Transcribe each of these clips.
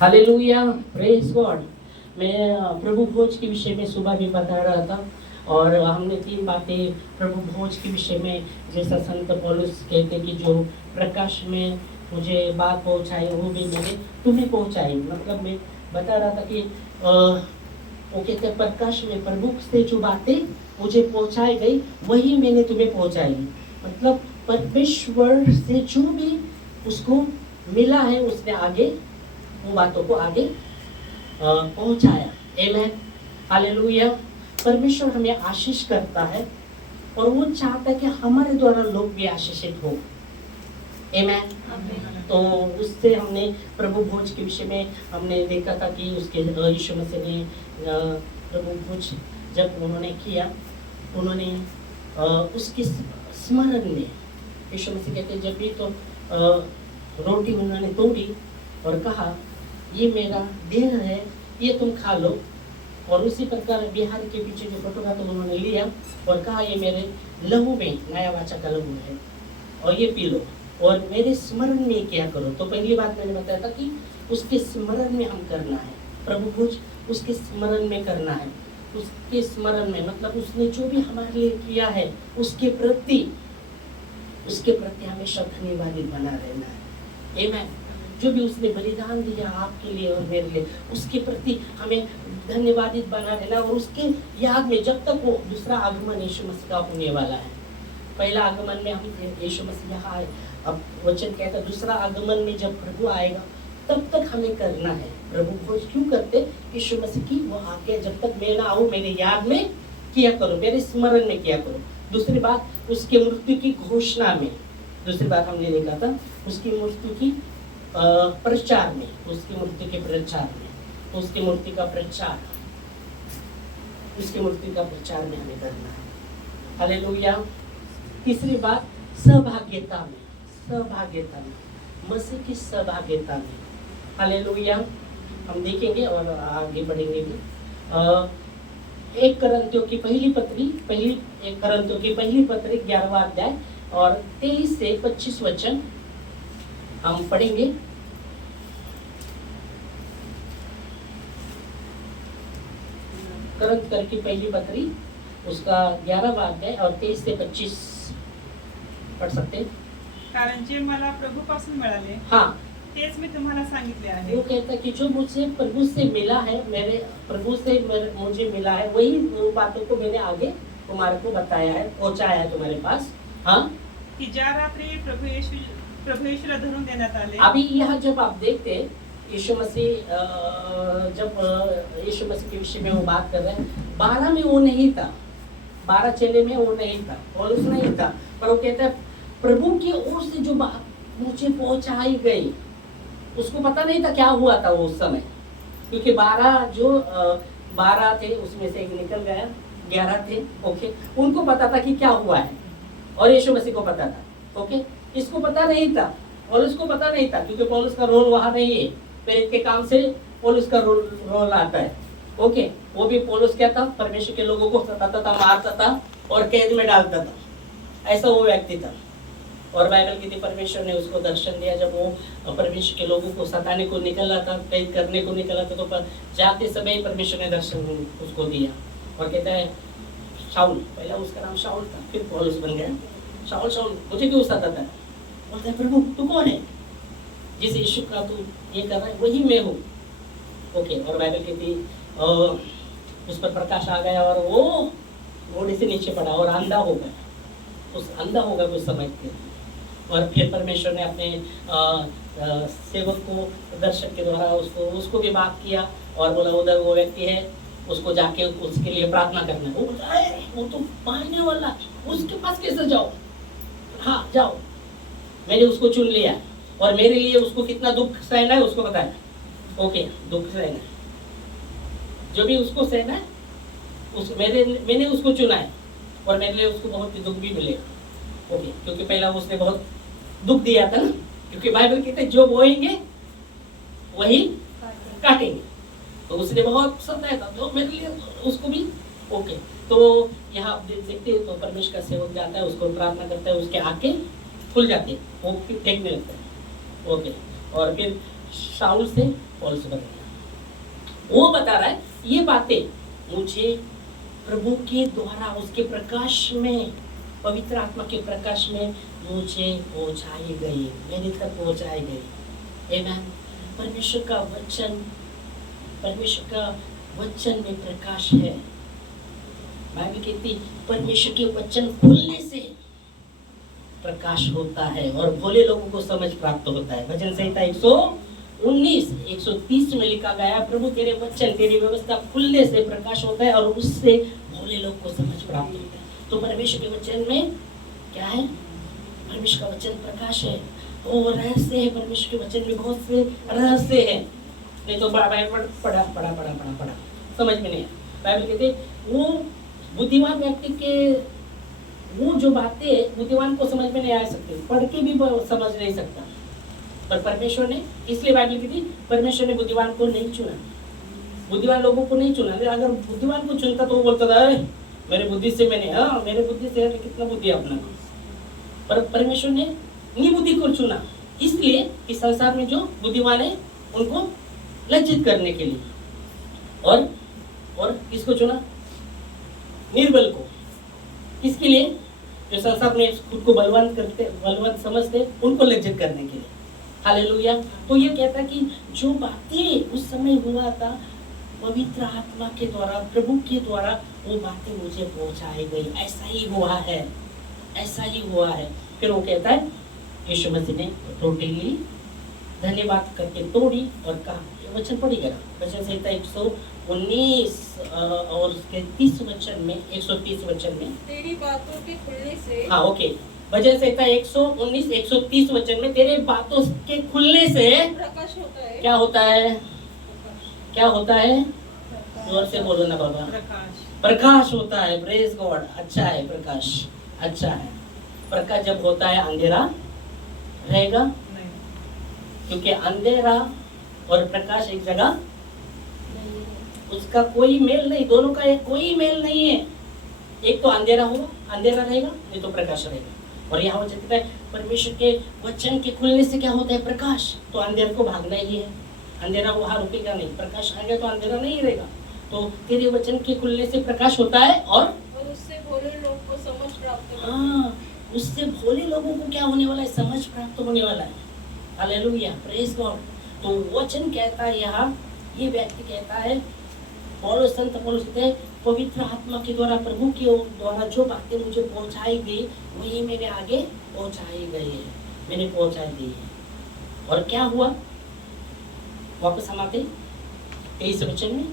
Hallelujah, praise God. मैं प्रभु भोज के विषय में सुबह भी बता रहा था और हमने 3 बातें प्रभु भोज के विषय में, जैसा संत पौलुस कहते कि जो प्रकाश में मुझे बात पहुंचाई वो भी मैंने तुम्हें पहुंचाई। मतलब मैं बता रहा था कि वो कहते हैं प्रकाश में प्रभु से जो बातें मुझे पहुंचाई गई वही मैंने तुम्हें पहुंचाई। मतलब परमेश्वर से जो भी उसको मिला है उसने आगे वो बातों को आगे पहुंचाया। आमेन, हालेलुया। परमेश्वर हमें आशीष करता है और वो चाहता है कि हमारे द्वारा लोग भी आशीषित हो। आमेन। तो उससे हमने प्रभु भोज के विषय में हमने देखा था कि उसके यीशु मसीह ने प्रभु भोज जब उन्होंने किया, उन्होंने उसके स्मरण में, यीशु मसीह कहते जब भी तो रोटी उन्होंने तोड़ी और कहा ये मेरा देह है, ये तुम खा लो। और उसी प्रकार बिहार के पीछे जो फोटो था तो उन्होंने लिया और कहा ये मेरे लहू में, नया वाचा का लहू है, और ये पी लो और मेरे स्मरण में क्या करो। तो पहली बात मैंने बताया था कि उसके स्मरण में हम करना है। प्रभु भोज उसके स्मरण में करना है। उसके स्मरण में मतलब उसने जो भी हमारे लिए किया है उसके प्रति हमेशा धन्यवादित बना रहना है। आमेन। जो भी उसने बलिदान दिया आपके लिए और मेरे लिए, उसके प्रति हमें धन्यवादित बना रहना और उसके याद में जब तक वो दूसरा आगमन यीशु मसीह का होने वाला है। पहला आगमन में हम यीशु मसीह यहाँ आए, अब वचन कहता है दूसरा आगमन में जब प्रभु आएगा तब तक हमें करना है। प्रभु भोज क्यों करते? यीशु मसीह की वो आज्ञा, जब तक मैं ना आऊँ मेरे याद में किया करो, मेरे स्मरण में किया करो। दूसरी बात उसके मृत्यु की घोषणा में, दूसरी बात हमने देखा था उसकी मृत्यु की प्रचार में, उसकी मृत्यु के प्रचार में, उसकी मृत्यु का प्रचार, उसकी मृत्यु का प्रचार में हमें करना है। हालेलुया। तीसरी बात सहभागिता में, सहभागिता में, मसीह की सहभागिता में। हालेलुया। हम देखेंगे और आगे बढ़ेंगे भी। 1 कुरिन्थियों की पहली पत्री 11वां अध्याय और 23 से 25 वचन हम पढ़ेंगे। कुरिन्थियों की पहली पत्री उसका 11वां अध्याय और 23 से 25 पढ़ सकते। कारण जे मला प्रभूपासून मिळाले हाँ, तेच मी तुम्हाला सांगितले आहे। वो कहता है कि जो मुझे प्रभु से मिला है, मेरे प्रभु से मुझे मिला है, वही बातों को मैंने आगे तुम्हारे को बताया है, पहुंचाया है तुम्हारे पास। हाँ, कि ज्या रात्री प्रभु यीशुला धरून देण्यात आले। अभी यहाँ जब आप देखते यीशु मसीह जब यीशु मसीह के विषय में वो बात कर रहे हैं, 12 में वो नहीं था, 12 चेले में वो नहीं था, पौलुस नहीं था, पर वो कहता है प्रभु की ओर से जो बात मुझे पहुंचाई गई, उसको पता नहीं था क्या हुआ था वो उस समय, क्योंकि 12 थे उसमें से एक निकल गया, 11 थे। ओके, उनको पता था कि क्या हुआ है और यीशु मसीह को पता था। ओके, इसको पता नहीं था, पौलुस को पता नहीं था, क्योंकि पौलुस का रोल वहां नहीं है। प्रेरित के काम से पौलुस का रोल आता है। ओके, वो भी पौलुस क्या था? परमेश्वर के लोगों को सताता था, मारता था और कैद में डालता था, ऐसा वो व्यक्ति था। और बाइबल कहती परमेश्वर ने उसको दर्शन दिया जब वो परमेश्वर के लोगों को सताने को निकला था, कैद करने को निकला था, तो जाते समय परमेश्वर ने दर्शन उसको दिया और कहता है शाऊल, पहला उसका नाम शाऊल था, फिर पौलुस बन गया। शाऊल शाऊल मुझे क्यों सताता है? बोलता है प्रभु तू कौन है? जिस यीशु का तू ये कर रहा है वही मैं हूँ। ओके, और बाइबल कहती उस पर प्रकाश आ गया और वो घोड़े से नीचे पड़ा और अंधा हो गया, उस अंधा होगा कुछ समझ के। और फिर परमेश्वर ने अपने सेवक को दर्शक के द्वारा उसको भी बात किया और बोला उधर वो व्यक्ति है, उसको जाके उसके लिए प्रार्थना करना। वो बोलता है वो तो मारने वाला, उसके पास कैसे जाओ? हाँ जाओ, मैंने उसको चुन लिया और मेरे लिए उसको कितना दुख सहना है उसको पता है। ओके, दुख सहना है, जो भी उसको सहना है मैंने उसको चुना है और मेरे लिए उसको बहुत दुख भी मिलेगा। ओके, क्योंकि पहला उसने बहुत दुख दिया था ना, क्योंकि बाइबल कहते हैं जो बोएंगे वही काटेंगे, तो उसने बहुत सताया था, तो मेरे लिए उसको भी। ओके, तो यहाँ आप देख सकते हैं, तो परमेश्वर का सेवक जाता है, उसको प्रार्थना करता है, उसके आंखें खुल जाती है, वो फिर टेकने लगता है। ओके, और फिर शाऊल से पौलुस बन गया। वो बता रहा है ये बातें मुझे प्रभु के द्वारा उसके प्रकाश में, पवित्र आत्मा के प्रकाश में मुझे पहुंचाई गई, मेरे तक पहुंचाई गई। आमीन। परमेश्वर का वचन में प्रकाश है। बाइबल कहती परमेश्वर के वचन खुलने से प्रकाश होता है और भोले लोगों को समझ प्राप्त होता है। भजन संहिता 119 130 में लिखा गया, प्रभु तेरे वचन, तेरी व्यवस्था खुलने से प्रकाश होता है और उससे भोले लोग को समझ प्राप्त होता है। तो परमेश्वर के वचन में क्या है? परमेश्वर का वचन प्रकाश है। वो रहस्य है, परमेश्वर के वचन में बहुत से रहस्य है। नहीं तो बाइबल पढ़ा समझ में नहीं आया। बाइबल कहते वो बुद्धिमान व्यक्ति के वो जो बातें बुद्धिमान को समझ में नहीं आ सकती, पढ़ के भी समझ नहीं सकता, पर परमेश्वर ने, इसलिए बाइबल कहती परमेश्वर ने बुद्धिमान को नहीं चुना, बुद्धिमान लोगों को नहीं चुना। अगर बुद्धिमान को चुनता तो वो बोलता था मेरे बुद्धि से मैंने, हाँ मेरे बुद्धि से कितना बुद्धि है अपना, पर परमेश्वर ने निर्बुद्धि को चुना, इसलिए इस संसार में जो बुद्धिमान है उनको लज्जित करने के लिए, और किसको चुना? निर्बल को। किसके लिए? जो संसार में खुद को बलवान समझते उनको लज्जित करने के लिए। हालेलुया। तो ये कहता कि जो बातें उस समय हुआ था पवित्र आत्मा के द्वारा, प्रभु के द्वारा, वो बातें मुझे पहुंचाई गई। ऐसा ही हुआ है, ऐसा ही हुआ है। फिर वो कहता है यीशु मसीह ने रोटी ली, धन्यवाद करके तोड़ी और कहा, ये वचन पढ़िएगा वचन संहिता 119 और उसके 30 वचन में, 130 वचन में, तेरी बातों के खुलने से, हाँ ओके, भजन संहिता 119 130 वचन में, तेरे बातों के खुलने से प्रकाश होता है। क्या होता है? क्या होता है? जोर से बोलो ना बाबा। प्रकाश होता है। Praise God. अच्छा है प्रकाश, अच्छा है। प्रकाश जब होता है अंधेरा रहेगा? नहीं, क्योंकि अंधेरा और प्रकाश एक जगह, उसका कोई मेल नहीं, दोनों का एक कोई मेल नहीं है। एक तो अंधेरा होगा, अंधेरा रहेगा, नहीं तो प्रकाश रहेगा। और यहाँ वचन कहता है परमेश्वर के वचन के खुलने से क्या होता है? प्रकाश। तो अंधेरे को भागना ही है, अंधेरा वहां रुकेगा नहीं, प्रकाश आ गया तो अंधेरा नहीं रहेगा। तो तेरे वचन के खुलने से प्रकाश होता है और उससे भोले लोग को समझ प्राप्त होती है। हाँ, उससे भोले लोगों को क्या होने वाला है? समझ प्राप्त होने वाला है। Hallelujah, praise God. तो वचन कहता है यहाँ, ये व्यक्ति कहता है, पौलुस संत पौलुस कहते हैं पवित्र आत्मा के द्वारा, प्रभु के द्वारा जो बातें मुझे पहुंचाई गई वही मेरे आगे पहुंचाई गई है, मैंने पहुंचाई दी है। और क्या हुआ? वापस हम आते 23 वचन में,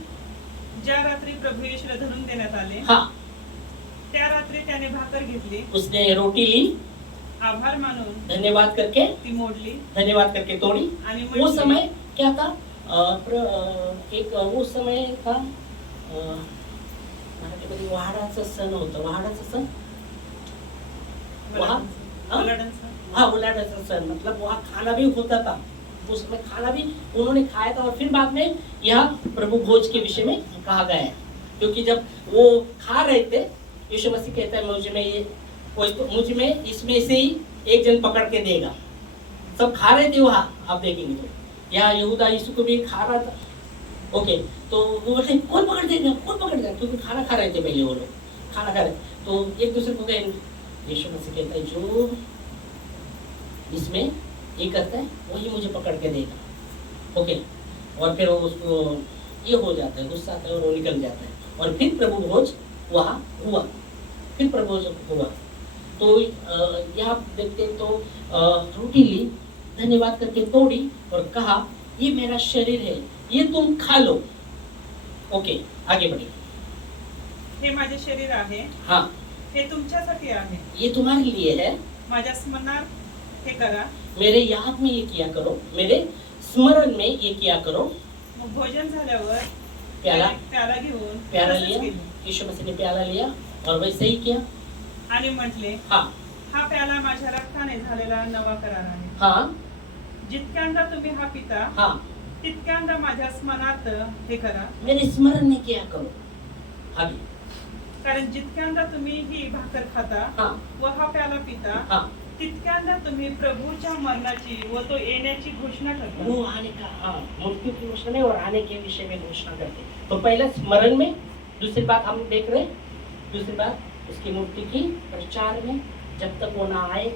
ज्या रात्री प्रभू येशूला धरून देण्यात आले, हाँ, त्या रात्री त्याने भाकर घेतली, उसने रोटी ली, आभार मानून धन्यवाद करके ती मोडली, धन्यवाद करके तोड़ी। आणि वो म्हटली, समय क्या था? एक वो समय था मराठीमध्ये वहाडाचा सण होता। वहाडाचा सण, वहाँ उलाढांचा. हाँ उलाढाचा सण, मतलब वहाँ खाना भी होता था, उसमें खाना भी उन्होंने खाया था। और फिर बाद में यह प्रभु भोज के विषय में कहा गया है, क्योंकि जब वो खा रहे थे, यीशु मसीह कहता है मुझ में ये कोई तो मुझ में इसमें से ही एक जन पकड़ के देगा। सब खा रहे थे वहाँ, आप देखेंगे तो यहाँ यहूदा यीशु को भी खा रहा था। ओके, तो वो बोलते कौन पकड़ देगा, कौन पकड़ देगा, क्योंकि खाना खा रहे थे पहले, वो लोग खाना खा रहे। तो एक दूसरे को कहे, यीशु मसीह कहता है जो इसमें ये करता है वही मुझे पकड़ के देगा। ओके, और फिर वो उसको ये हो जाता है, गुस्सा आता है और वो निकल जाता है। और फिर प्रभु भोज वहाँ हुआ, फिर प्रभु भोज हुआ। तो यहाँ देखते तो रोटी ली, धन्यवाद करके तोड़ी और कहा ये मेरा शरीर है, ये तुम खा लो। ओके, आगे बढ़िए। हे माझे शरीर आहे, हाँ, हे तुमच्यासाठी आहे, ये तुम्हारे लिए है, माझ्या स्मरणार्थ हे करा। मेरे याद में ये किया करो, मेरे स्मरण में ये किया करो। मग भोजन झाल्यावर प्याला प्याला घेऊन प्याला तसंच लिया, केलं. यीशु मसीह ने प्याला लिया और वैसे ही किया। आणि म्हटले, हाँ हा प्याला माझ्या रक्ताने झालेला नवा करार आहे. हाँ जितक्यांदा तुम्ही हा पिता हाँ, तितक्यांदा माझ्या स्मरणार्थ हे करा. मेरे स्मरण में किया करो। आगे, कारण जितक्यांदा तुम्ही ही भाकर खाता हाँ व हा प्याला पिता हाँ, तितक्यांदा तुम्ही प्रभूच्या मरणाची व तो येण्याची घोषणा करता. वो आने का, हाँ, मृत्यु की घोषणा में और आने के विषय में घोषणा करते. तो पहले स्मरण में, दूसरी बात हम देख रहे, दूसरी बात उसकी मृत्यु की प्रचार में, जब तक वो ना आए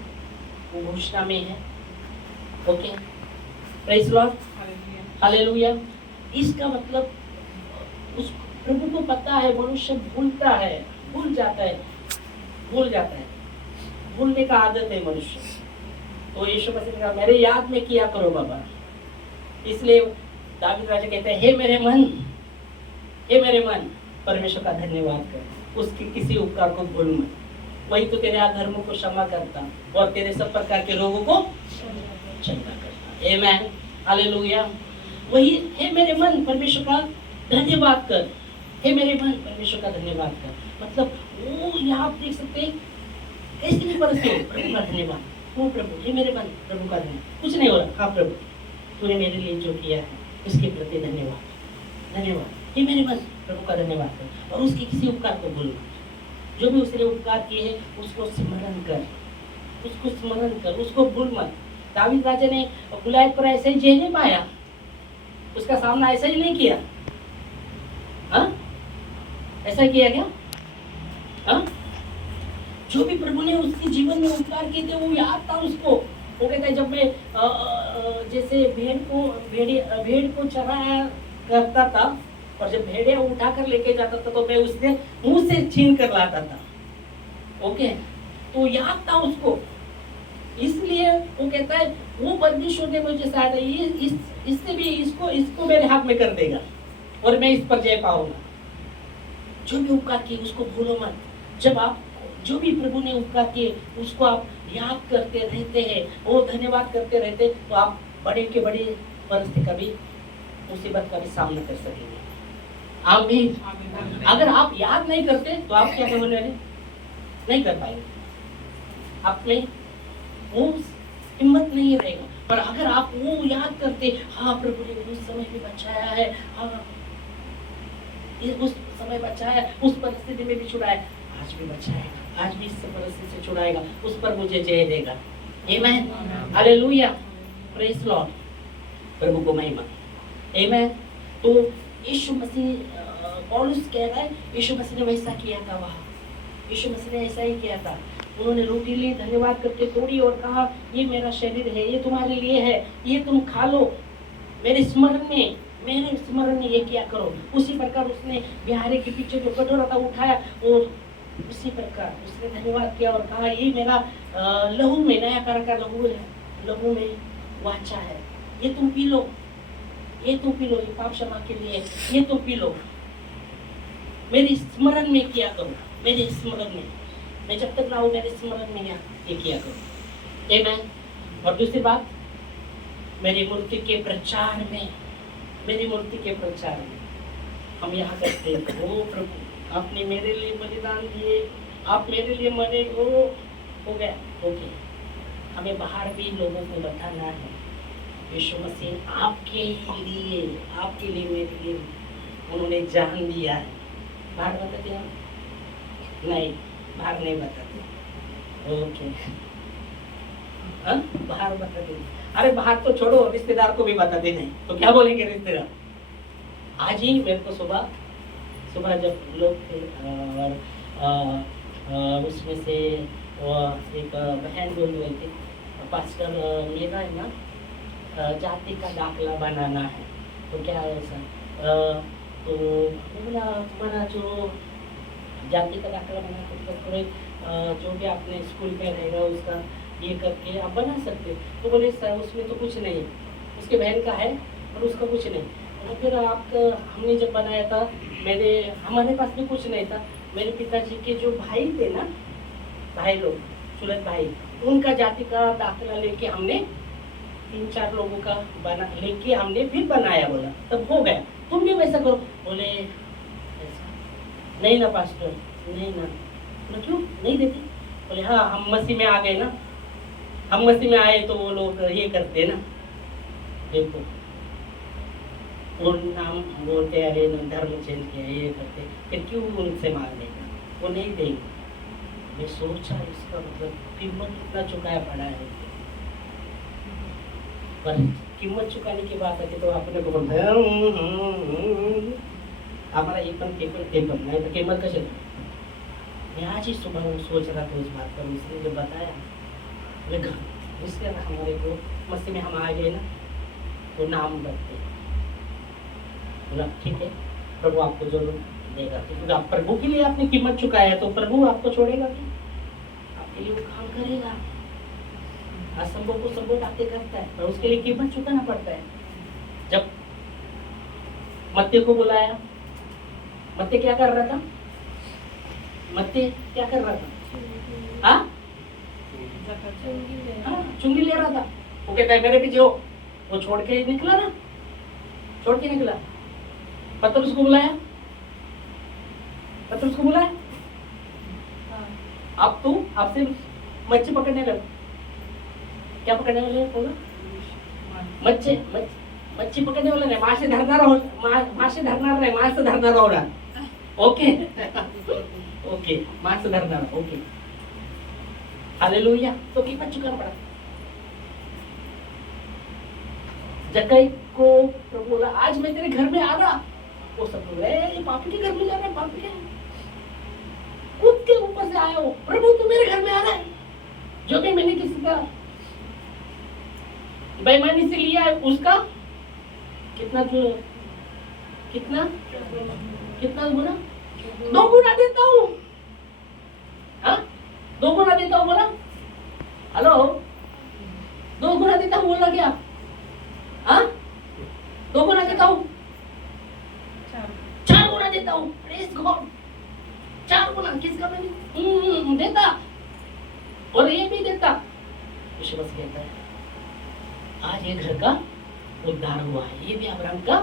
वो घोषणा में है. Okay, praise Lord, hallelujah. Hallelujah. इसका मतलब उस प्रभु को पता है मनुष्य भूलता है, भूल जाता है, भूलने का आदत है मनुष्य. तो यीशु मसीह ने कहा मेरे याद में किया करो बाबा. इसलिए दावीद राजा कहते हैं हे मेरे मन परमेश्वर का धन्यवाद कर, उसके किसी उपकार को भूल मत. वही तो तेरे अधर्मों को क्षमा करता और तेरे सब प्रकार के रोगों को चंगा करता. आमेन, हालेलुया. वही हे मेरे मन परमेश्वर का धन्यवाद कर, हे मेरे मन परमेश्वर का धन्यवाद कर. मतलब वो यहाँ आप देख सकते हैं कैसे भी बरसते हो प्रभु का धन्यवाद. वो प्रभु हे मेरे मन प्रभु का धन्यवाद. कुछ नहीं हो रहा, हाँ प्रभु तूने मेरे लिए जो किया है उसके प्रति धन्यवाद, धन्यवाद. हे मेरे मन प्रभु का धन्यवाद कर और उसके किसी उपकार को भूल मत. जो भी उसने उपकार किए हैं उसको स्मरण कर, उसको स्मरण कर, उसको भूल मत. दावीद राजा ने गुलायत पर ऐसे ही झेल नहीं पाया, उसका सामना ऐसा ही नहीं किया. हाँ, ऐसा किया क्या? हाँ, जो भी प्रभु ने उसके जीवन में उपकार किए थे वो याद था उसको. वो कहता है जब मैं जैसे भेड़ को चराया करता था और जब भेड़िया उठा कर लेके जाता था तो मैं उससे मुंह से छीन कर लाता था. ओके, तो याद था उसको, इसलिए वो कहता है वो परमेश्वर ने मुझे सहायता, ये इससे भी इसको मेरे हाथ में कर देगा और मैं इस पर जय पाऊंगा. जो भी उपकार किए उसको भूलो मत. जब आप जो भी प्रभु ने उपकार किए उसको आप याद करते रहते हैं, वो धन्यवाद करते रहते, तो आप बड़े के बड़े परिस्थिति का भी, मुसीबत का भी सामना कर सकेंगे. आमीन. आमीन. अगर आप याद नहीं करते तो आप क्या करने वाले, नहीं कर पाएंगे. आप नहीं, वो हिम्मत नहीं रहेगा. पर अगर आप वो याद करते, हाँ प्रभु ने उस समय भी बचाया है, हाँ उस समय बचाया, उस परिस्थिति में भी छुड़ाया, आज भी बचाएगा, आज भी इस परिस्थिति से छुड़ाएगा, उस पर मुझे जय देगा. आमीन, हालेलुया, प्रेज लॉर्ड. प्रभु को महिमा. आमीन. तो यीशु मसीह पौलुस कह रहा है यीशु मसीह ने वैसा किया था. वहाँ यीशु मसीह ने ऐसा ही किया था. उन्होंने रोटी ली, धन्यवाद करके तोड़ी और कहा ये मेरा शरीर है, ये तुम्हारे लिए है, ये तुम खा लो, मेरे स्मरण में ये किया करो. उसी प्रकार उसने बिहारी के पीछे जो कटोरा था उठाया और उसी प्रकार उसने धन्यवाद किया और कहा ये मेरा लहू में, नया प्रकार का लहू है, लहू में वाचा है, ये तुम पी लो, ये तुम पी लो, ये पाप क्षमा के लिए, ये तुम पी लो, मेरे स्मरण में किया करो, मेरे स्मरण में. मैं जब तक ना हो मेरे स्मरण में ये किया करो. आमीन. और दूसरी बात, मेरी मूर्ति के प्रचार में, मेरी मूर्ति के प्रचार में हम यहाँ करते हैं ओ प्रभु आपने मेरे लिए बलिदान दिए, आप मेरे लिए मरे, हो गया. ओके, हमें बाहर भी लोगों को बताना है यीशु मसीह आपके लिए, मेरे लिए उन्होंने जान दिया है. बाहर बताते हैं? नहीं, बाहर नहीं बताते. ओके, हाँ बाहर बताते. अरे बाहर तो छोड़ो, रिश्तेदार को भी बताते नहीं तो क्या बोलेंगे रिश्तेदार. आज ही मेरे को सुबह जब लोग थे और उसमें से एक बहन बोल रही थी पास्टर मेरा है ना जाति का दाखला बनाना है, तो क्या है ऐसा, तो बोला तुम्हारा जो जाति का दाखला बना तो थोड़े जो भी आपने स्कूल में रहेगा उसका ये करके आप बना सकते. तो बोले सर उसमें तो कुछ नहीं, उसके बहन का है और उसका कुछ नहीं. तो फिर आपका हमने जब बनाया था, हमारे पास भी कुछ नहीं था. मेरे पिताजी के जो भाई थे ना, भाई लोग, सुलत भाई, उनका जाति का दाखला लेके हमने 3-4 लोगों का लेके हमने फिर बनाया. बोला तब हो गया, तुम भी वैसा करो. बोले नहीं ना पास्टर, नहीं ना. बोले क्यों नहीं देती? बोले हाँ हम मसीह में आ गए ना, हम मसीह में आए तो वो लोग ये करते ना, देखो वो नाम बोलते हैं धर्म चेंज किया ये करते, फिर क्यों उनसे मांगेगा, वो नहीं देंगे. मैं सोचा इसका मतलब कीमत कितना चुकाया पड़ा है, पर कीमत चुकाने की बात आती तो अपने को बोलते हैं हमारा एक पण पेपर नहीं तो कीमत कैसे। मैं आज ही सुबह वो सोच रहा था उस बात पर, उसने जब बताया लेकिन इसलिए ना हमारे को मस्ती में हम आ गए ना, वो नाम रखते बोला ठीक है प्रभु आपको जरूर देगा, क्योंकि आप प्रभु के लिए आपने कीमत चुकाया है तो प्रभु आपको छोड़ेगा क्या, आपके लिए वो काम करेगा। असंभव को संभव आपके करता है, पर उसके लिए कीमत चुकाना पड़ता है। जब मत्ती को बुलाया, मत्ती क्या कर रहा था, मत्ती क्या कर रहा था, हाँ चुंगी ले रहा था। वो कहता है मेरे पीछे हो, वो छोड़ के निकला ना, छोड़ के निकला। पतरस को बुलाया, पतरस को बुलाया, अब तू आपसे मच्छी पकड़ने लग, क्या पकड़ने वाले बोला, मच्छी पकड़ने वाला नहीं, मासे धरनार हो, मासे धरनार नहीं, मासे धरनार हो रहा, ओके ओके मासे धरनार, ओके हालेलुया। तो कीमत चुकाना पड़ा। जक्कई को प्रभु बोला आज मैं तेरे घर में आ रहा, वो सब बोल रहे ये पापी के घर में जा रहा है, पापी के खुद के ऊपर से आया हो, प्रभु तू मेरे घर में आ रहा है, जो भी मैंने किसी का बेईमानी से लिया है उसका कितना गुना, 2 गुना देता हूँ, हाँ 2 गुना देता हूँ बोला, हेलो 2 गुना देता हूँ बोला क्या, हाँ 2 गुना देता हूँ, 4 गुना देता हूँ, प्रेज़ गॉड 4 गुना किसका मैंने देता, और ये भी देता। विश्वास कहता है आज ये घर का उद्धार हुआ है, ये भी अब्राहम का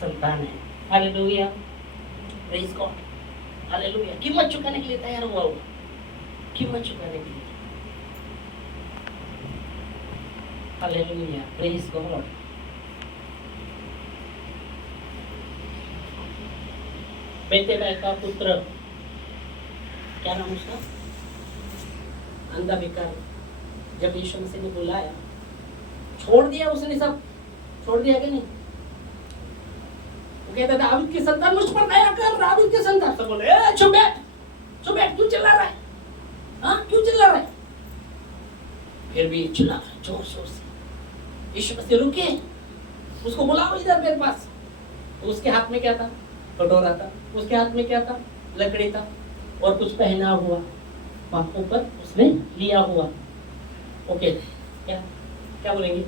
संतान है। Hallelujah, praise God, hallelujah. कीमत चुकाने के लिए तैयार हुआ वो, कीमत चुकाने के लिए, हालेलुया, प्रेज़ गॉड। बेतेल का पुत्र, क्या नाम उसका, अंधा भिखारी, जब यीशु मसीह ने बुलाया, छोड़ दिया उसने, सब छोड़ दिया कि नहीं। वो कहता था दाऊद की संतान मुझ पर दया कर, दाऊद की संतान, सब बोले ए चुप बैठ क्यों चिल्ला रहा है, हाँ क्यों चिल्ला रहा है, फिर भी चिल्ला रहा है जोर जोर से। यीशु मसीह रुके, उसको बुलाओ इधर मेरे पास। तो उसके हाथ में क्या था, कटोरा था, उसके हाथ में क्या था, लकड़ी था, और कुछ पहना हुआ, पापों पर उसने लिया हुआ, ओके क्या क्या बोलेंगे,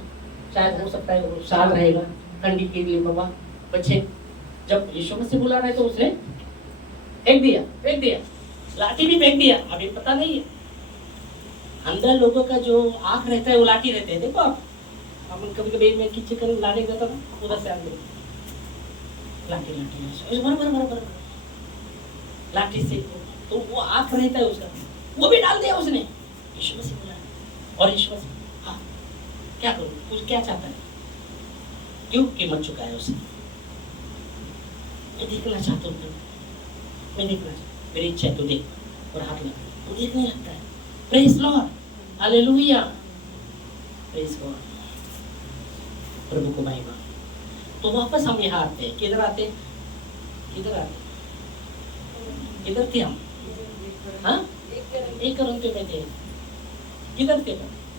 शायद हो सकता है वो शाल रहेगा ठंडी के लिए बाबा बच्चे। जब यीशु मसीह बुला रहे तो उसने फेंक दिया, लाठी भी फेंक दिया। अभी पता नहीं है, अंदर लोगों का जो आंख रहता है वो लाठी रहते हैं। देखो आप अपन कभी मैं चिकन लाने जाता था, उधर से आगे लाठी बराबर लाठी से, तो वो आंख रहता है उसका, वो भी डाल दिया उसने। यीशु मसीह बुला, और यीशु मसीह हाँ क्या करूं, कुछ क्या चाहता है, क्यों कीमत चुकाया उसने। मैं देखना चाहता हूँ, मैं देखना चाहता, मेरी इच्छा है तो देख, और हाथ लगा, वो देखने लगता है। Praise Lord, hallelujah, praise God, प्रभु को महिमा। तो वापस हम यहाँ आते हैं, किधर आते किधर थे हम, हाँ 1 कोरिन्थियों में थे, किधर थे,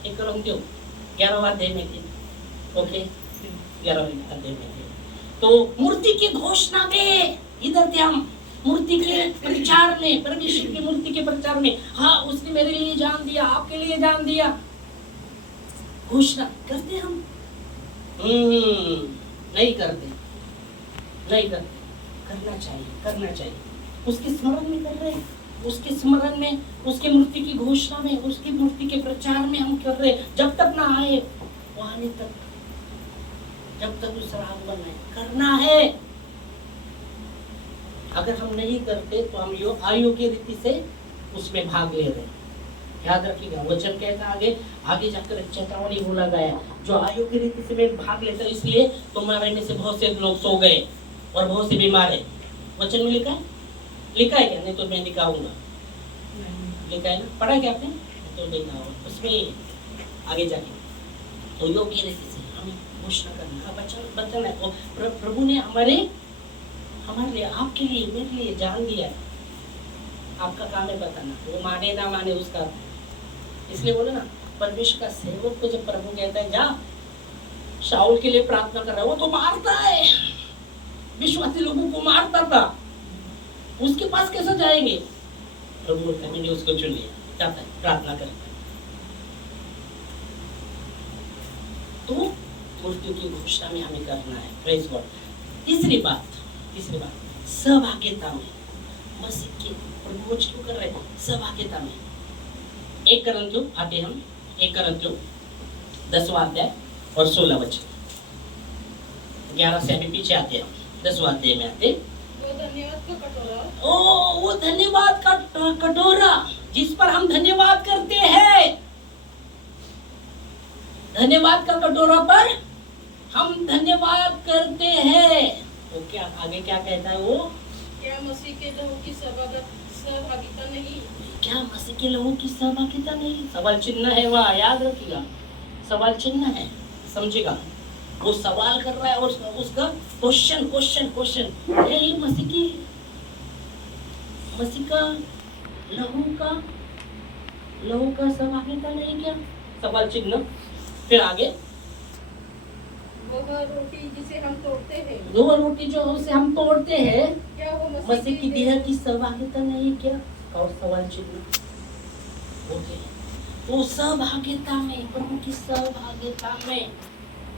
1 कोरिन्थियों 11वां अध्याय में थे, ओके 11वें अध्याय में थे। तो मूर्ति की घोषणा में इधर थे हम, मूर्ति के प्रचार में, परमेश्वर की मूर्ति के प्रचार में। हाँ उसने मेरे लिए जान दिया, आपके लिए जान दिया, घोषणा करते हम, नहीं करते, करना चाहिए, उसके स्मरण में कर रहे हैं, उसके स्मरण में, उसके मूर्ति की घोषणा में, उसकी मूर्ति के प्रचार में हम कर रहे हैं। जब तक ना आए वो आने तक, जब तक उस आगमन में करना है। अगर हम नहीं करते तो हम अयोग्य रीति से उसमें भाग ले रहे हैं। याद रखिएगा, वचन कहता आगे जाकर चेतावनी बोला गया, जो अयोग्य रीति से में भाग लेता है, इसलिए तुम्हारे में से बहुत से लोग सो गए और बहुत से बीमार है। वचन में लिखा है क्या? नहीं तो मैं दिखाऊंगा। लिखा है ना, पढ़ा क्या आपने? तो देखना होगा उसमें आगे जाके। तो योग्य रीति से हमें घोषणा करना बचन है। और प्रभु ने हमारे लिए, आपके लिए, मेरे लिए जान दिया है। आपका काम है बताना, वो माने ना माने उसका। इसलिए बोलो ना, परमेश्वर का सेवक को जब प्रभु कहता है जा शाऊल के लिए प्रार्थना कर रहा है, वो तो मारता है, विश्वासी लोगों को मारता था, उसके पास कैसे जाएंगे? प्रभु बोलता है मैंने उसको चुन लिया, जाता है प्रार्थना करता है। तो मृत्यु की घोषणा में हमें करना है। Praise God. तीसरी बात सहभागिता में। मसीह के प्रभु क्यों कर रहे हैं? सहभागिता में। 1 कुरिन्थियों आते हम 1 कुरिन्थियों 10वां अध्याय और 16 वचन। 11 से अभी पीछे आते हैं, 10वां अध्याय में आते। वो धन्यवाद का कटोरा, वो धन्यवाद का कटोरा जिस पर हम धन्यवाद करते हैं। धन्यवाद का कटोरा पर हम धन्यवाद करते हैं। तो क्या आगे क्या कहता है वो? क्या मसीह के लहू की सहभागिता नहीं? क्या मसीह के लहू की सहभागिता नहीं? सवाल चिन्ह है वहाँ, याद रखिएगा, सवाल चिन्ह है, समझिएगा। वो सवाल कर रहा है और उसका क्वेश्चन ये मसीह का लहू का सहभागिता नहीं क्या? सवाल चिन्ह। फिर आगे वह रोटी जिसे हम तोड़ते हैं, वो रोटी जो उसे हम तोड़ते हैं, क्या वो मसीह की देह की सहभागिता नहीं क्या? और सवाल चिन्ह। ओके, वो सहभागिता में, प्रभु की सहभागिता में,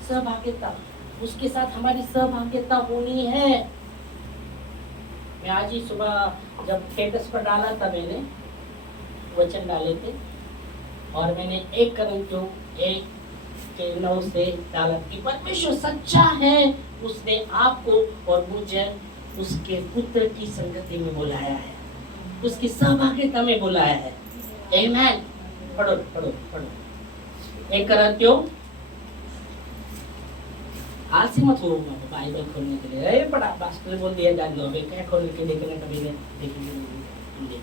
सहभागिता उसके साथ हमारी सहभागिता होनी है। मैं आज ही सुबह जब स्टेटस पर डाला था, मैंने वचन डाले थे और मैंने 1 कुरिन्थियों 1:9 से डाला कि परमेश्वर सच्चा है, उसने आपको और मुझे उसके पुत्र की संगति में बुलाया है, उसकी सहभागिता में बुलाया है। आमीन। पढ़ो 1 कुरिन्थियों। आलसी मत हो बाइबल खोलने के लिए। अरे पढ़ा, पास्टर ने बोल दिया जान दो, अबे क्या खोल के देखना, कभी देखेंगे।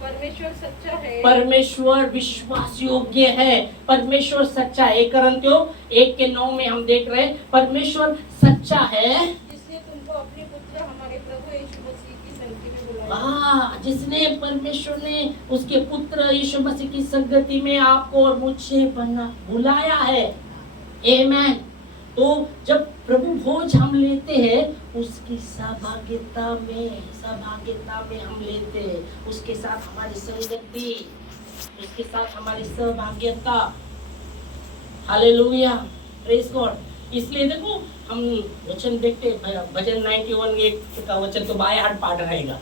परमेश्वर सच्चा है, परमेश्वर विश्वास योग्य है, परमेश्वर सच्चा है। 1 कुरिन्थियों 1:9 में हम देख रहे हैं परमेश्वर सच्चा है, जिसने तुमको अपने पुत्र हमारे प्रभु यीशु मसीह की संगति में बुलाया। जिसने परमेश्वर ने उसके पुत्र यीशु मसीह की संगति में आपको और मुझे बुलाया है। आमीन। तो जब प्रभु भोज हम लेते हैं, उसकी सहभागिता में हम लेते हैं, उसके साथ हमारी संगति, उसके साथ हमारी सहभागिता। Hallelujah, praise God. इसलिए देखो हम वचन देखते, भजन 91 का वचन तो बाएं हाथ पाठ रहेगा।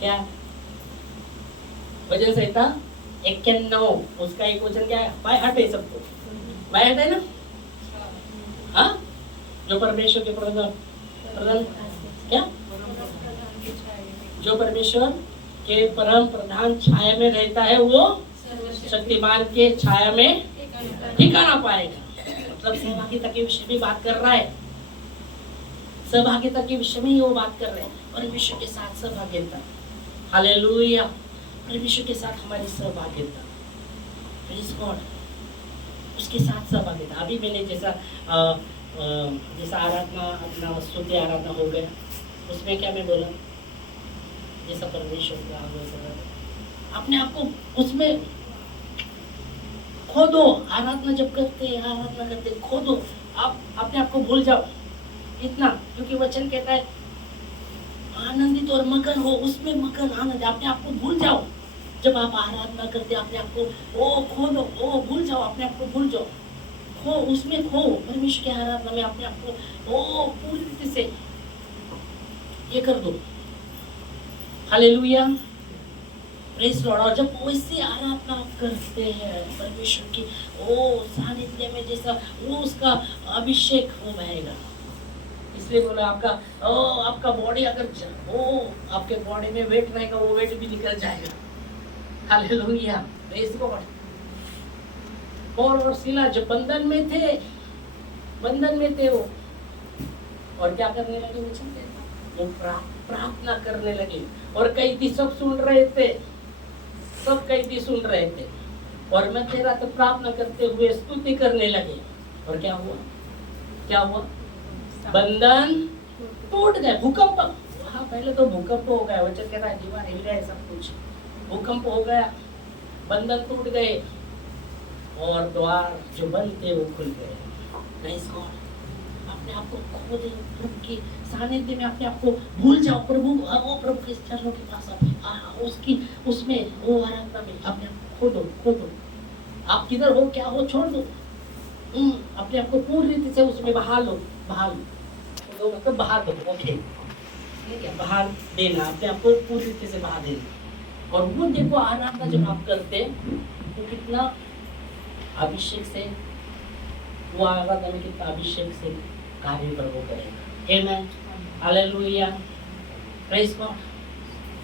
क्या भजन संहिता 91 उसका एक वचन क्या है? बाएं हाथ है, सबको बाएं हाथ है ना? हाँ, जो परमेश्वर के प्रधान क्या, जो परमेश्वर के परम प्रधान छाया में रहता है, वो शक्तिमान के छाया में ठिकाना पाएगा। मतलब सहभागिता के विषय में बात कर रहा है, सहभागिता के विषय में ही वो बात कर रहे हैं। परमेश्वर के साथ सहभागिता। हालेलुया, परमेश्वर के साथ हमारी सहभागिता। प्रेज गॉड, उसके साथ सहभागिता। अभी मैंने जैसा आराधना, अपना स्तुति आराधना हो गया, उसमें क्या मैं बोला, जैसा परमेश्वर का अपने आप को उसमें खो दो। आराधना जब करते खो दो, आप अपने आप को भूल जाओ इतना, क्योंकि वचन कहता है आनंदित और मगन हो, उसमें मगन आनंद। अपने आप को भूल जाओ जब आप आराधना करते, अपने आप को खो दो, भूल जाओ, अपने आप को भूल जाओ, उसमें खो। परमेश्वर की आराधना में अपने आप को पूरी रीति से ये कर दो। Hallelujah, praise Lord. और जब वैसे आराधना आप करते हैं परमेश्वर की सानिध्य में, जैसा वो उसका अभिषेक हो बहेगा। इसलिए बोला आपका बॉडी अगर आपके बॉडी में वेट रहेगा, वो वेट भी निकल जाएगा। Hallelujah, praise God. पौल और सिला जब बंधन में थे वो, और क्या करने लगे? वो प्रार्थना करने लगे, और कई सब सुन रहे थे। सब कैदी सुन रहे थे और मैं तेरा तो प्रार्थना करते हुए स्तुति करने लगे। और क्या हुआ? क्या हुआ? बंधन टूट गए। भूकंप, हाँ पहले तो भूकंप हो गया, वचन कह रहा है दीवार हिल गए, सब कुछ भूकंप हो गया, बंधन टूट गए और द्वार जो बंद थे वो खुल गए। Praise God। अपने आप को खो दे प्रभु के सानिध्य में, अपने आप को भूल जाओ। प्रभु के चरणों के पास उसकी उसमें वो आराधना में अपने आप को खो दो। आप किधर हो, क्या हो, छोड़ दो। अपने आप को पूरी रीति से उसमें बहा लो। तो मतलब बहा दो, ओके, ठीक है, बहा देना, अपने आप को पूरी रीति से बहा देना। और वो देखो आराधना जब आप करते तो कितना अभिषेक से वो आराधना में कितना अभिषेक से कार्य प्रभु करेगा। आमेन, हालेलुया, प्रेज गॉड,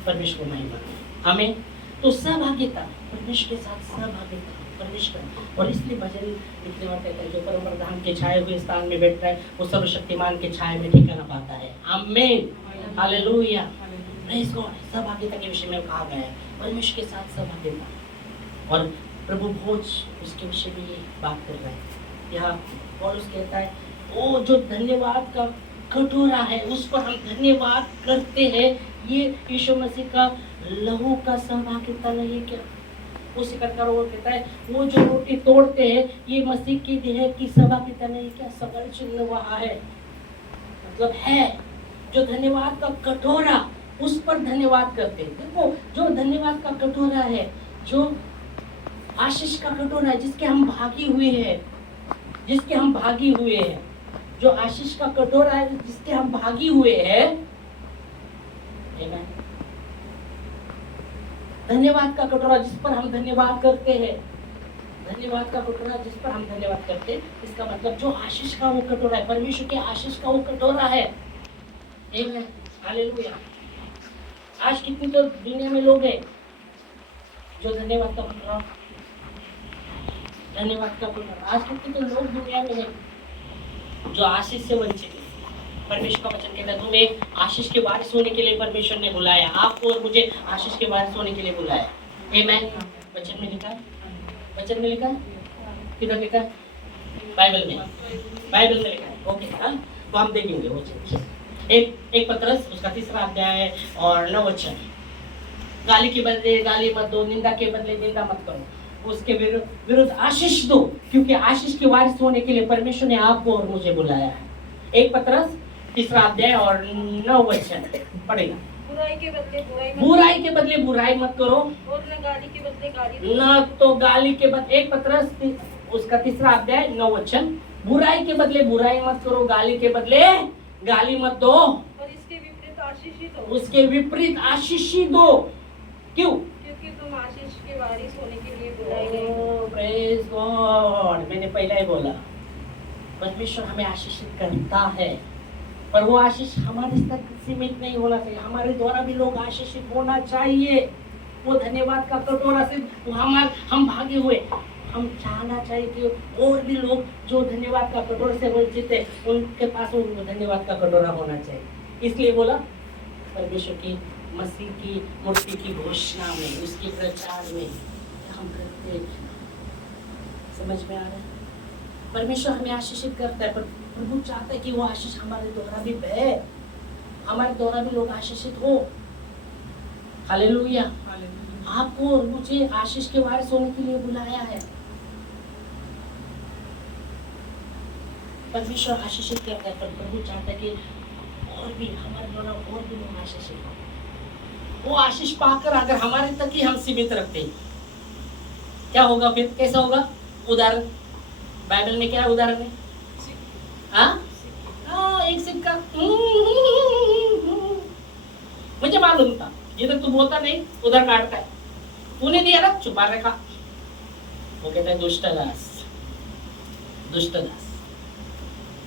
परमेश्वर को महिमा। आमीन। तो सहभागिता, परमेश्वर के साथ सहभागिता, परमेश्वर। और इसलिए भजन लिखने वाला कहता है जो परम प्रधान के छाए हुए स्थान में बैठता है वो सर्वशक्तिमान के छाए में ठिकाना पाता है। आमीन, हालेलुया, प्रेज गॉड। सहभागिता के विषय में कहा गया है परमेश्वर के साथ सहभागिता। और प्रभु भोज उसके विषय में ये बात कर रहा है। यहाँ पौलुस कहता है वो जो धन्यवाद का कटोरा है उस पर हम धन्यवाद करते हैं, ये यीशु मसीह का लहू का सहभागिता नहीं है क्या? उसी प्रकार वो कहता है वो जो रोटी तोड़ते हैं ये मसीह की देह की सहभागिता नहीं क्या? सबल चिन्ह वहाँ है, मतलब है जो धन्यवाद का कटोरा उस पर धन्यवाद करते हैं। देखो जो धन्यवाद का कटोरा है, जो आशीष का कटोरा है, जिसके हम भागी हुए हैं, जिसके हम भागी हुए हैं, जो आशीष का कटोरा है जिसके हम भागी हुए हैं, धन्यवाद का कटोरा जिस पर हम धन्यवाद करते हैं, धन्यवाद का कटोरा जिस पर हम धन्यवाद करते हैं, इसका मतलब जो आशीष का वो कटोरा है, परमेश्वर के आशीष का वो कटोरा है। आमीन, हालेलुया। आज कितनी तो दुनिया में लोग हैं जो धन्यवाद का कटोरा, धन्यवाद का कटोरा, आज कितने तो लोग दुनिया में हैं जो आशीष से वंचित है। परमेश्वर का वचन कहता है तुम्हें आशीष के वारिस होने के लिए परमेश्वर ने बुलाया, आपको और मुझे आशीष के वारिस होने के लिए बुलाया। आमीन। वचन में लिखा है, वचन में लिखा है, किधर लिखा है? बाइबल में, बाइबल में लिखा है। ओके, हाँ, तो हम देखेंगे वो चीज। एक पत्रस उसका 3रा अध्याय और 9 वचन। गाली के बदले गाली मत दो, निंदा के बदले निंदा मत करो, उसके विरुद्ध आशीष दो, क्योंकि आशीष के वारिस होने के लिए परमेश्वर ने आपको और मुझे बुलाया है। 1 पत्रस 3रा अध्याय और 9 वचन पढ़ेगा। बुराई के बदले बुराई मत करो और न गाली के बदले गाली न तो गाली के बदले। 1 पत्रस उसका 3रा अध्याय 9 वचन। बुराई के बदले बुराई मत करो, गाली के बदले गाली मत दो, और इसके विपरीत आशीष ही दो, उसके विपरीत आशीष ही दो। क्यों? क्योंकि तुम आशीष के वारिस होने के लिए बुलाए गए। Praise God. मैंने पहले ही बोला परमेश्वर हमें आशीषित करता है, पर वो आशीष हमारे तक सीमित नहीं होना चाहिए, हमारे द्वारा भी लोग आशीषित होना चाहिए। वो धन्यवाद का कटोरा से हम भागे हुए, हम चाहना चाहिए कि और भी लोग जो धन्यवाद का कटोरे से वंचित है उनके पास वो धन्यवाद का कटोरा होना चाहिए। इसलिए बोला परमेश्वर की मसीह की मूर्ति की घोषणा में, उसके प्रचार में हम करते। समझ में आ रहा है? परमेश्वर हमें आशीषित करता है, पर प्रभु चाहता है कि वो आशीष हमारे द्वारा भी बहे, हमारे द्वारा भी लोग आशीषित हो। हालेलुया। आपको और मुझे आशीष के वारिस होने के लिए बुलाया है। परमेश्वर आशीषित करता है, पर प्रभु चाहता है कि और भी हमारे द्वारा और भी लोग आशीषित हो। वो आशीष पाकर अगर हमारे तक ही हम सीमित रखते क्या होगा फिर? कैसा होगा? उदाहरण बाइबल में क्या है? उदाहरण है एक सिक्का। मुझे मालूम था जिधर तू बोलता नहीं उधर काटता है, तूने दिया ना छुपा रखा। वो कहता है दुष्टदास, दुष्टदास,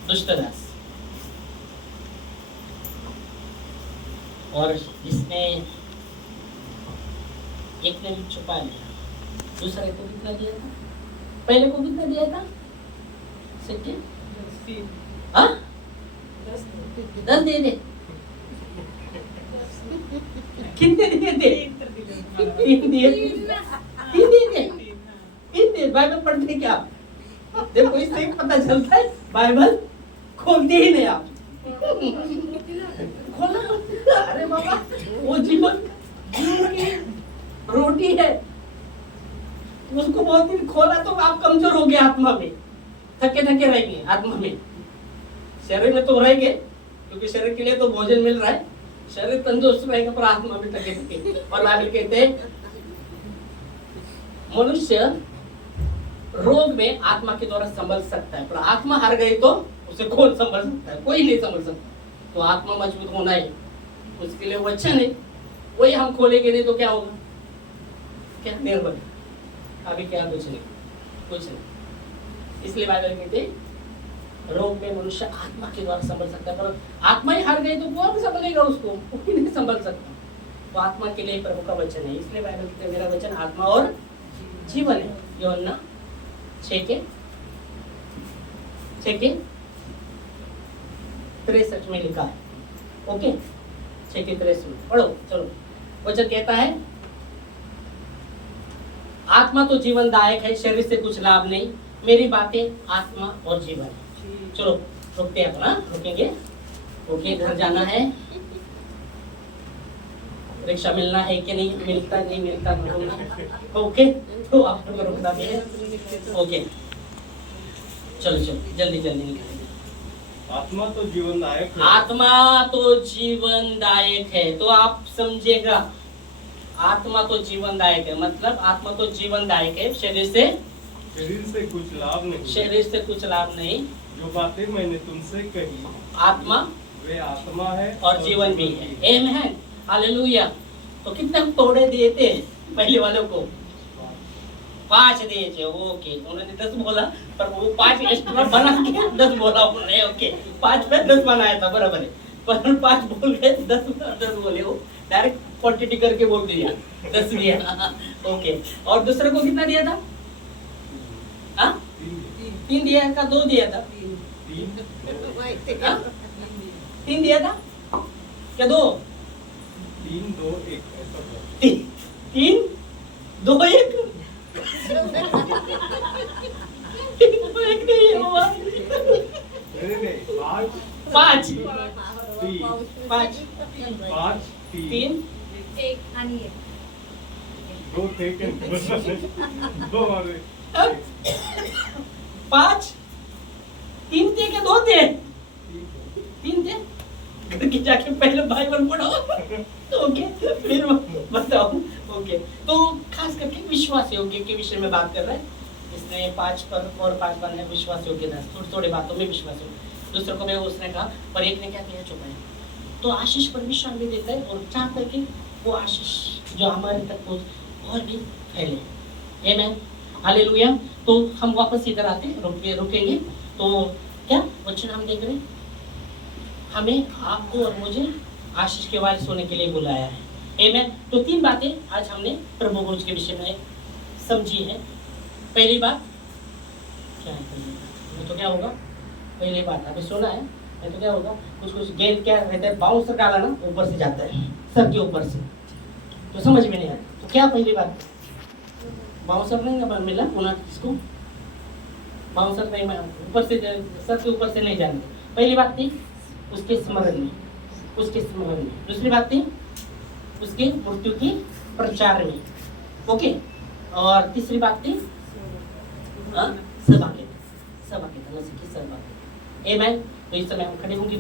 दुष्टदास। और जिसने एक ने भी छुपा लिया, दूसरे को कितना दिया था? पहले को कितना दिया था? सिक्के 10 दे दे। कितने दिए थे? तीन दिए, तीन दिए, तीन दिए। बाइबल पढ़ते क्या? देखो इससे पता चलता है बाइबल खोलते ही नहीं आप। खोलना, अरे बाबा वो जीवन की रोटी है, उसको बहुत दिन खोला तो आप कमजोर हो गए आत्मा में, थके थके रहेंगे आत्मा में। शरीर में तो रहेंगे क्योंकि शरीर के लिए तो भोजन मिल रहा है, शरीर तंदुरुस्त रहेगा पर आत्मा में थके थके। और बाइबल कहते हैं मनुष्य रोग में आत्मा के द्वारा संभल सकता है, पर आत्मा हार गई तो उसे कौन संभल सकता है? कोई नहीं संभल सकता। तो आत्मा मजबूत होना है, उसके लिए वचन है, वही हम खोलेंगे नहीं तो क्या होगा? क्या निर्भर अभी क्या? कुछ नहीं, कुछ नहीं। इसलिए बाइबल कहते हैं रोग में मनुष्य आत्मा के द्वारा संभल सकता है, पर आत्मा ही हार गई तो कौन संभलेगा उसको? कोई नहीं संभल सकता। तो आत्मा के लिए प्रभु का वचन है, इसलिए बाइबल कहते हैं मेरा वचन आत्मा और जीवन है। यूहन्ना 6:63 में लिखा है। ओके, 6:63 में पढ़ो। चलो, वचन कहता है आत्मा तो जीवनदायक है, शरीर से कुछ लाभ नहीं। मेरी बातें आत्मा और जीवन है। चलो रुकते हैं अपना, रुकेंगे। ओके, घर जाना है, रिक्शा मिलना है कि नहीं मिलता, नहीं मिलता नहीं। ओके, तो आप लोग रुकना भी है। ओके, चलो चलो जल्दी जल्दी निकलेंगे। आत्मा तो जीवनदायक है। आत्मा तो जीवनदायक है, तो आप समझिएगा आत्मा तो जीवनदायक है, मतलब आत्मा तो जीवनदायक है, शरीर से कुछ लाभ नहीं। शरीर से कुछ लाभ नहीं। जो बातें मैंने तुमसे कही आत्मा वे आत्मा है और जीवन भी है। आमीन, हालेलुया। तो कितने तोड़े दिए थे पहले वालों को? 5 दिए थे। ओके, उन्होंने 10 बोला, पर वो 5 एक्स्ट्रा बना के 10 बोला उन्होंने। ओके, 5 पे 10 बनाया था, बराबर है, पर 5 बोल गए, 10 बोले, वो डायरेक्ट क्वांटिटी करके बोल दिया, 10 दिया। ओके, और दूसरे को कितना दिया था? 3 दिया था, 2 दिया था? 3 दिया था क्या? 2 3 2 1 ऐसा था। 3 2 1 3 2 1 नहीं हुआ। नहीं 5 5 3 एक आणि एक 2 थे कि 2 वाले 5 3 थे क्या 2 थे? 3 थे। घर के जाके पहले बाइबल पढ़ो। ओके, फिर बताओ। ओके, तो खास करके विश्वास योग्य के विषय में बात कर रहे हैं। इसने 5 पर और 5 पर है विश्वास योग्यता, थोड़ी बातों में विश्वास योग्य। दूसरे को भी उसने कहा, पर एक ने क्या किया? चुप है। तो आशीष परमेश्वर भी देता है और चाहता है कि वो आशीष जो हमारे तक पहुंच और भी फैले। आमीन, हालेलुया। तो हम वापस इधर आते हैं, रुकेंगे। तो क्या वचन हम देख रहे हैं? हमें आपको और मुझे आशीष के वारिस होने के लिए बुलाया है। आमीन। तो 3 बातें आज हमने प्रभु भोज के विषय में समझी है। पहली बात क्या है? पहली तो क्या होगा? पहली बात अभी सुना है, तो क्या होगा? कुछ गेंद क्या रहता है, बाउंसर डाला ना ऊपर से जाता है, सर के ऊपर से, तो समझ में नहीं आया। तो क्या पहली बात? बाउंसर नहीं मिला पुनः इसको, बाउंसर नहीं ऊपर से, सर के ऊपर से नहीं जाने। पहली बात थी उसके स्मरण में, उसके स्मरण में। दूसरी बात थी उसके मृत्यु की प्रचार में। ओके, और तीसरी बात थी सभा के, मसीह की सभा। आमीन। तो इस समय हम खड़े होंगे।